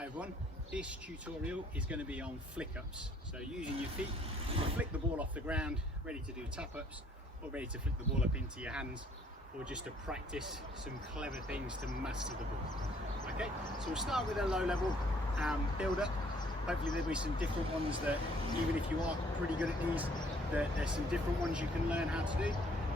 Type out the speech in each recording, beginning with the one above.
Hi everyone, this tutorial is going to be on flick ups. So using your feet to flick the ball off the ground, ready to do tap ups, or ready to flick the ball up into your hands, or just to practice some clever things to master the ball. Okay, so we'll start with a low level build up. Hopefully there'll be some different ones that, even if you are pretty good at these, there's some different ones you can learn how to do.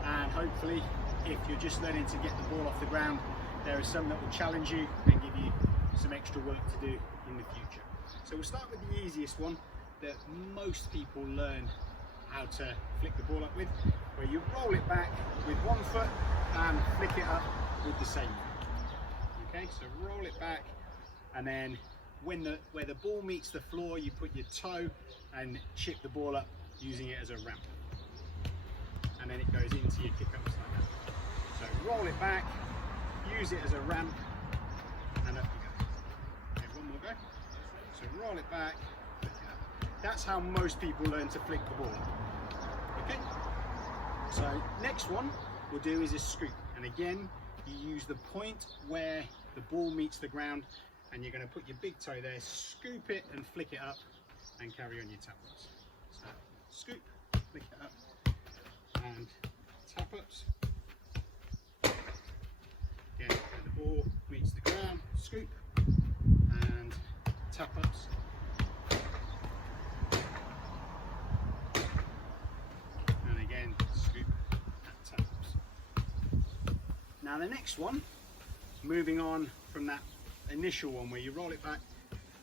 And hopefully, if you're just learning to get the ball off the ground, there are some that will challenge you and give you some extra work to do in the future. So we'll start with the easiest one that most people learn how to flick the ball up with, where you roll it back with one foot and flick it up with the same foot. Okay, so roll it back, and then where the ball meets the floor, you put your toe and chip the ball up using it as a ramp. And then it goes into your kick-ups like that. So roll it back, use it as a ramp, and up you go. Okay, one more go. So roll it back, flick it up. That's how most people learn to flick the ball up. Okay? So next one we'll do is a scoop. And again, you use the point where the ball meets the ground, and you're going to put your big toe there, scoop it and flick it up, and carry on your tap ups. So scoop, flick it up, and tap ups. Again, where the ball meets the ground, scoop and tap ups. And again, scoop and tap ups. Now the next one, moving on from that initial one where you roll it back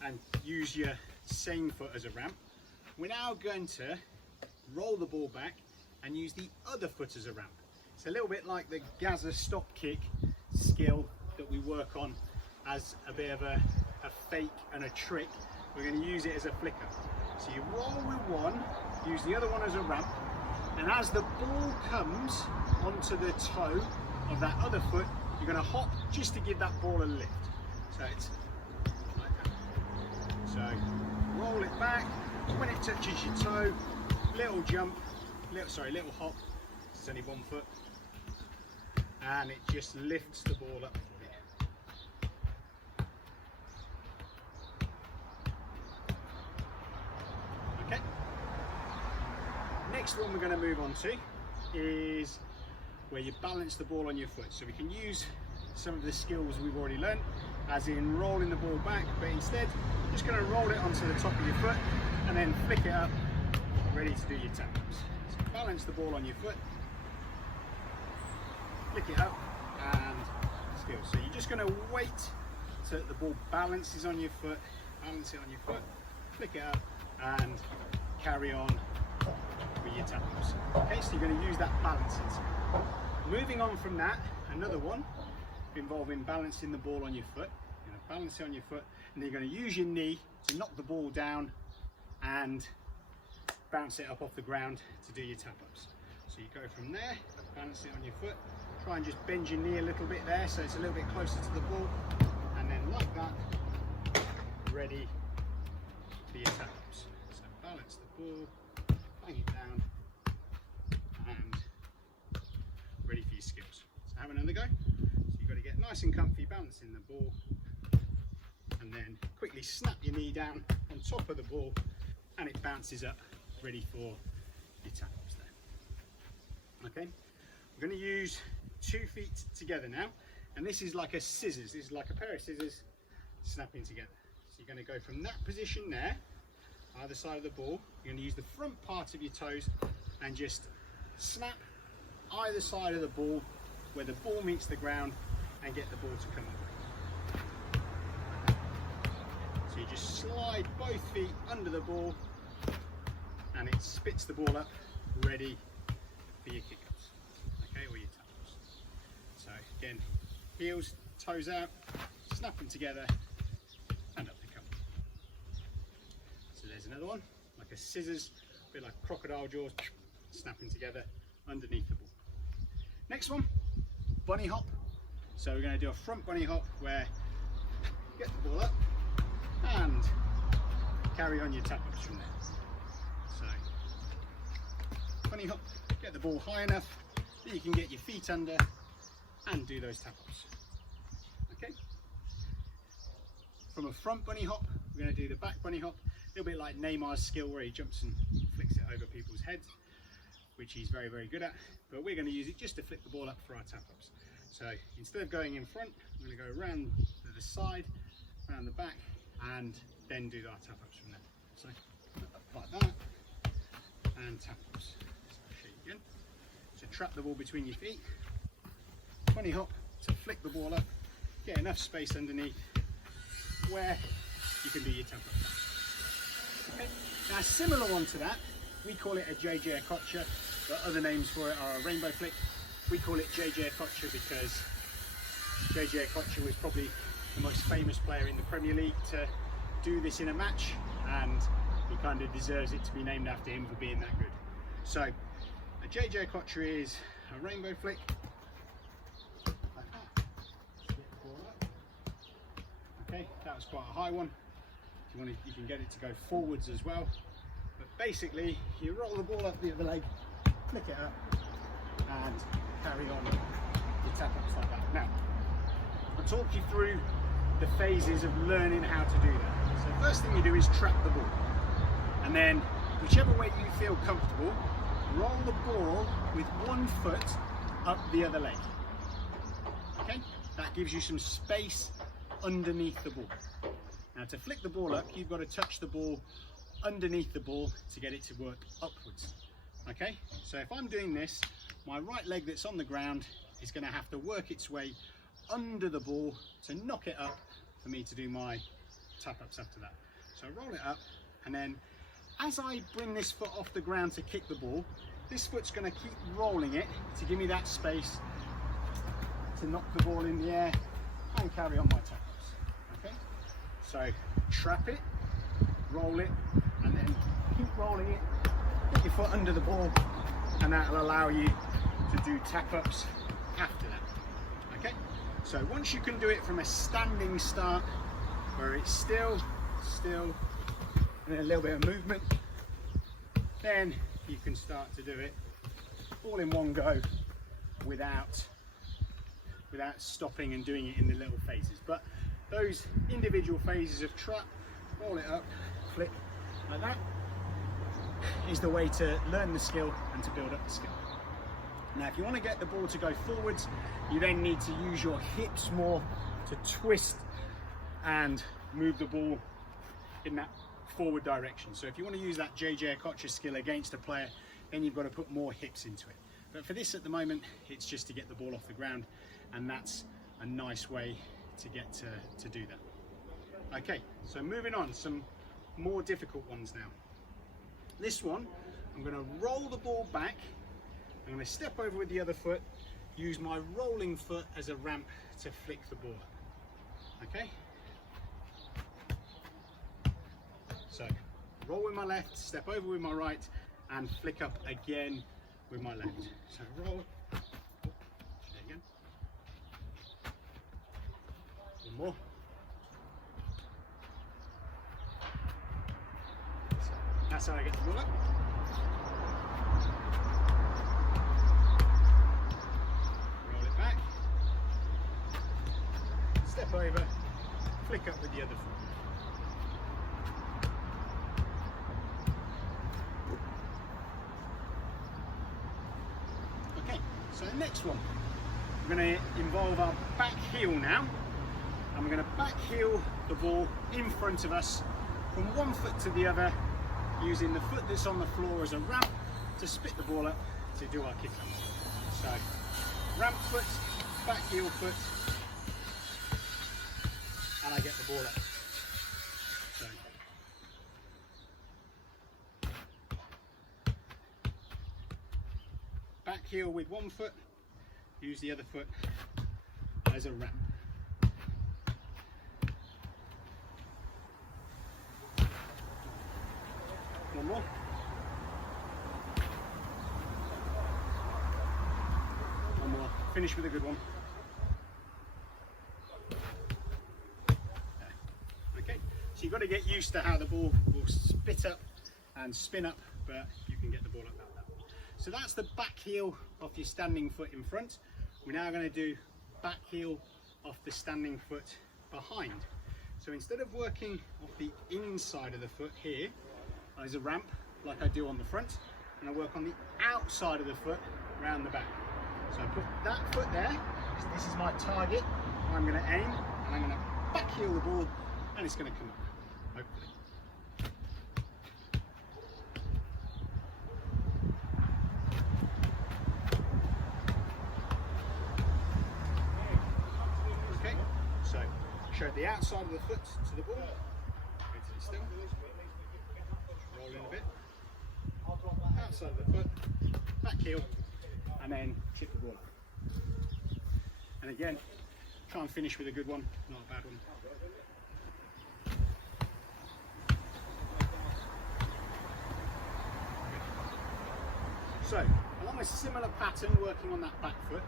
and use your same foot as a ramp, we're now going to roll the ball back and use the other foot as a ramp. It's a little bit like the Gaza stop kick skill that we work on as a bit of a fake and a trick. We're going to use it as a flicker. So you roll with one, use the other one as a ramp, and as the ball comes onto the toe of that other foot, you're going to hop just to give that ball a lift. So it's like that. So roll it back, when it touches your toe, little jump, little hop, it's only one foot, and it just lifts the ball up for you. Okay. Next one we're going to move on to is where you balance the ball on your foot. So we can use some of the skills we've already learned, as in rolling the ball back, but instead just going to roll it onto the top of your foot and then flick it up, ready to do your tap ups. So balance the ball on your foot, flick it up, and skill. So you're just going to wait so that the ball balances on your foot, balance it on your foot, flick it up, and carry on with your tap ups. Okay, so you're going to use that balancing skill. Moving on from that, another one involving balancing the ball on your foot. You're going to balance it on your foot, and then you're going to use your knee to knock the ball down and bounce it up off the ground to do your tap ups. So you go from there, balance it on your foot, try and just bend your knee a little bit there so it's a little bit closer to the ball, and then like that, ready for your tap ups. So balance the ball, bang it down, and ready for your skills. So have another go. So you've got to get nice and comfy balancing the ball, and then quickly snap your knee down on top of the ball, and it bounces up, ready for your tap ups there. Okay, we're going to use 2 feet together now, and this is like a scissors. This is like a pair of scissors snapping together. So you're going to go from that position there, either side of the ball. You're going to use the front part of your toes and just snap either side of the ball where the ball meets the ground and get the ball to come up. So you just slide both feet under the ball, and it spits the ball up, ready for your kick-ups, okay, or your tap-ups. So again, heels, toes out, snap them together, and up they come. So there's another one, like a scissors, a bit like crocodile jaws, snapping together underneath the ball. Next one, bunny hop. So we're going to do a front bunny hop where you get the ball up and carry on your tap ups from there. So bunny hop, get the ball high enough that you can get your feet under and do those tap ups. Okay. from a front bunny hop, we're going to do the back bunny hop, a little bit like Neymar's skill where he jumps and flicks it over people's heads, which he's very, very good at. But we're going to use it just to flick the ball up for our tap ups. So instead of going in front, we're going to go around to the side, around the back, and then do our tap ups from there. So like that, and tap ups. So I'll show you again. So trap the ball between your feet, bunny hop to flick the ball up, get enough space underneath where you can do your tap ups. Okay. Now a similar one to that, we call it a JJ Okocha, but other names for it are a rainbow flick. We call it JJ Okocha because JJ Okocha was probably the most famous player in the Premier League to do this in a match, and he kind of deserves it to be named after him for being that good. So a JJ Okocha is a rainbow flick, like that. Get the ball up. Okay, that was quite a high one. If you want to, you can get it to go forwards as well. But basically, you roll the ball up the other leg, flick it up, and carry on your tap ups like that. Now, I'll talk you through the phases of learning how to do that. So first thing you do is trap the ball, and then whichever way you feel comfortable, roll the ball with one foot up the other leg. Okay, that gives you some space underneath the ball. Now to flick the ball up, you've got to touch the ball underneath the ball to get it to work upwards. Okay, so if I'm doing this, my right leg that's on the ground is going to have to work its way under the ball to knock it up for me to do my tap ups after that. So roll it up, and then as I bring this foot off the ground to kick the ball, this foot's going to keep rolling it to give me that space to knock the ball in the air and carry on my tap ups. Okay, so trap it, roll it, and then keep rolling it, get your foot under the ball, and that will allow you to do tap ups after that. Okay, so once you can do it from a standing start where it's still, and then a little bit of movement, then you can start to do it all in one go without stopping and doing it in the little phases. But those individual phases of trap, roll it up, flick like that, is the way to learn the skill and to build up the skill. Now if you want to get the ball to go forwards, you then need to use your hips more to twist and move the ball in that forward direction. So if you want to use that JJ Okocha skill against a player, then you've got to put more hips into it. But for this at the moment, it's just to get the ball off the ground, and that's a nice way to get to do that. Okay, so moving on, some more difficult ones now. This one, I'm going to roll the ball back, I'm going to step over with the other foot, use my rolling foot as a ramp to flick the ball up. Okay? So, roll with my left, step over with my right, and flick up again with my left. So roll, again, one more. So that's how I get the ball up. Roll it back, step over, flick up with the other foot. So the next one, we're going to involve our back heel now, and we're going to back heel the ball in front of us from one foot to the other, using the foot that's on the floor as a ramp to spit the ball up to do our kick up. So ramp foot, back heel foot, and I get the ball up. So back heel with one foot, use the other foot as a ramp. One more. One more. Finish with a good one. Okay, so you've got to get used to how the ball will spit up and spin up, but you can get the ball up like that. So that's the back heel off your standing foot in front. We're now going to do back heel off the standing foot behind. So instead of working off the inside of the foot here, there's a ramp like I do on the front, and I work on the outside of the foot around the back. So I put that foot there, this is my target, I'm going to aim, and I'm going to back heel the ball, and it's going to come up, hopefully. Okay, so show the outside of the foot to the ball, wait till it's still, roll in a bit, outside of the foot, back heel, and then chip the ball up. And again, try and finish with a good one, not a bad one. So, along a similar pattern, working on that back foot,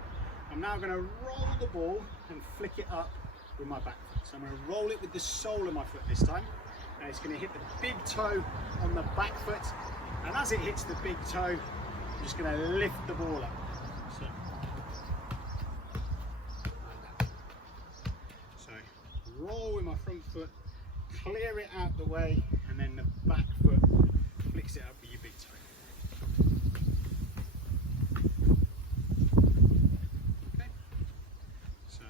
I'm now going to roll the ball and flick it up with my back foot. So I'm going to roll it with the sole of my foot this time, and it's going to hit the big toe on the back foot, and as it hits the big toe, I'm just going to lift the ball up. So, roll with my front foot, clear it out the way, and then the back foot flicks it up with your big toe. Okay, so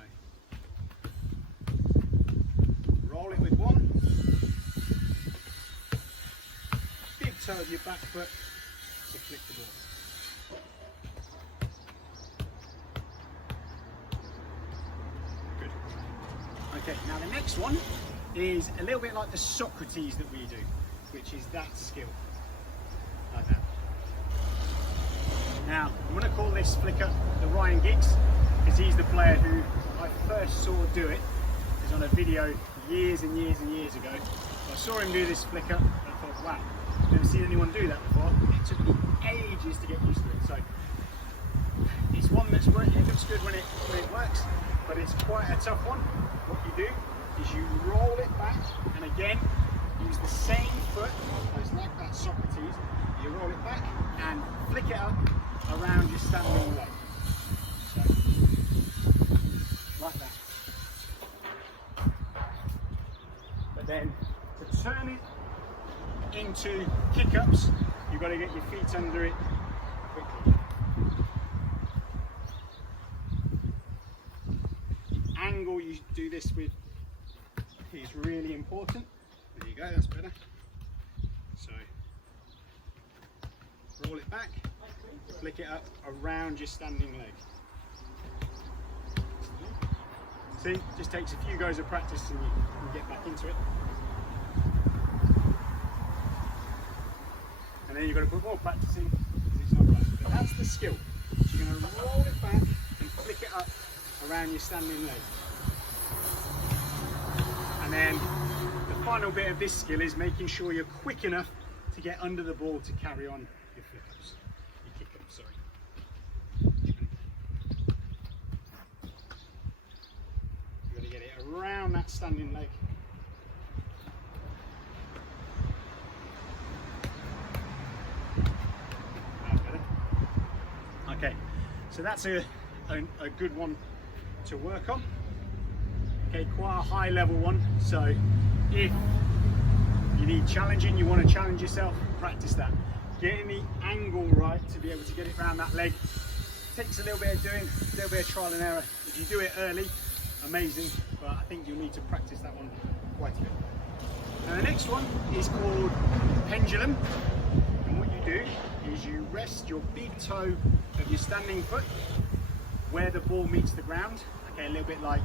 roll it with one, big toe of your back foot to flick the ball. Okay, now the next one is a little bit like the Socrates that we do, which is that skill, like that. Now, I'm going to call this flick up the Ryan Giggs, because he's the player who I first saw do it. It was on a video years and years and years ago. I saw him do this flick up, and I thought, wow, I've never seen anyone do that before. It took me ages to get used to it, so it's one that's working. It looks good when it works, but it's quite a tough one. What you do is you roll it back, and again use the same foot, so it's like that Socrates. You roll it back and flick it up around your standing leg. So, like that. But then to turn it into kick-ups, you've got to get your feet under it quickly. Angle you do this with is really important. There you go, that's better. So roll it back, flick it up around your standing leg. See, just takes a few goes of practice and you can get back into it. And then you've got to put more practice in because it's not right. But that's the skill. So you're going to roll it back and flick it up around your standing leg. And then the final bit of this skill is making sure you're quick enough to get under the ball to carry on your flick-ups, your kick-ups, sorry. You've got to get it around that standing leg. That's better. Okay, so that's a good one to work on. Okay, quite a high level one, so if you need challenging, you want to challenge yourself, practice that. Getting the angle right to be able to get it around that leg takes a little bit of doing, a little bit of trial and error. If you do it early, amazing, but I think you'll need to practice that one quite a bit. Now the next one is called pendulum, and what you do is you rest your big toe of your standing foot where the ball meets the ground, okay, a little bit like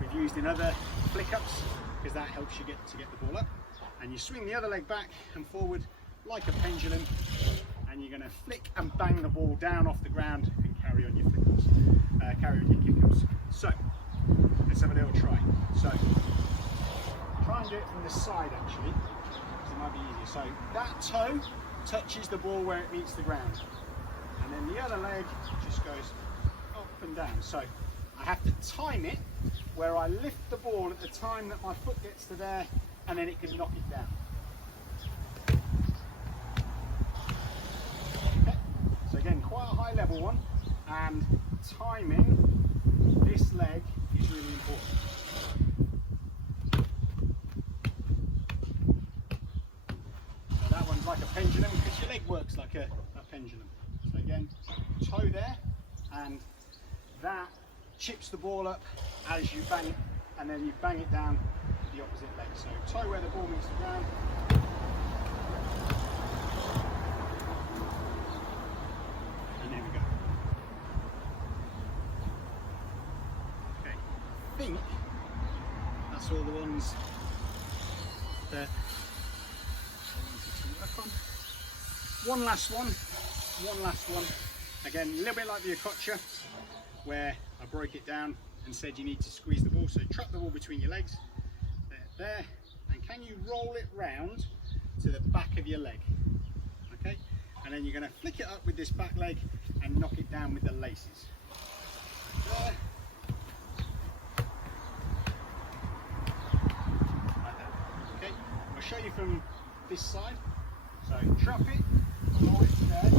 we've used in other flick-ups, because that helps you get the ball up. And you swing the other leg back and forward like a pendulum, and you're going to flick and bang the ball down off the ground and carry on your flick-ups, carry on your kick-ups. So let's have a little try. So try and do it from the side actually, because it might be easier. So that toe touches the ball where it meets the ground, and then the other leg just goes up and down. So I have to time it where I lift the ball at the time that my foot gets to there, and then it can knock it down. Okay. So again, quite a high level one, and timing this leg is really important. pendulum, because your leg works like a pendulum. So again, toe there, and that chips the ball up as you bang it, and then you bang it down the opposite leg. So toe where the ball meets the ground. And there we go. Okay, I think that's all the ones that I wanted to work on. One last one. Again, a little bit like the Okocha, where I broke it down and said you need to squeeze the ball. So trap the ball between your legs, there, and can you roll it round to the back of your leg? Okay, and then you're going to flick it up with this back leg and knock it down with the laces. There. Like that. Okay, I'll show you from this side. So drop it right there,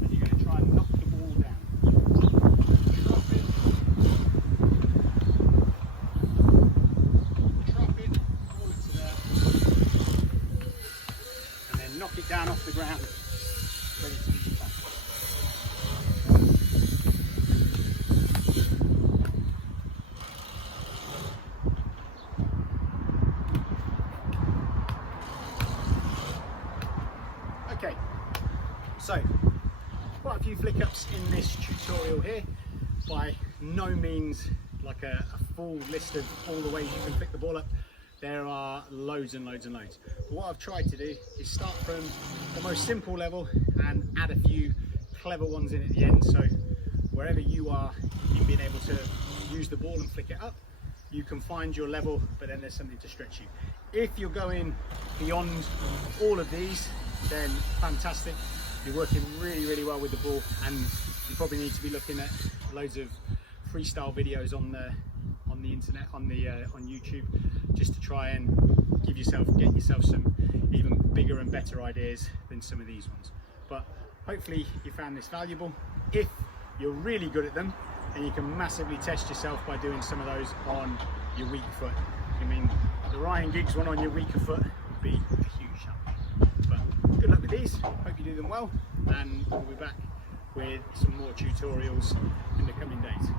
and you're going to try and knock the ball down. Drop it, pull it to there, and then knock it down off the ground, ready to do your back. Okay, so quite a few flick ups in this tutorial here. By no means like a full list of all the ways you can flick the ball up. There are loads and loads and loads. But what I've tried to do is start from the most simple level and add a few clever ones in at the end. So wherever you are in being able to use the ball and flick it up, you can find your level, but then there's something to stretch you. If you're going beyond all of these, then fantastic. You're working really, really well with the ball, and you probably need to be looking at loads of freestyle videos on the internet, on YouTube, just to try and get yourself some even bigger and better ideas than some of these ones. But hopefully you found this valuable. If you're really good at them, then you can massively test yourself by doing some of those on your weak foot. I mean, the Ryan Giggs one on your weaker foot would be a huge challenge. But good luck with these, hope you do them well, and we'll be back with some more tutorials in the coming days.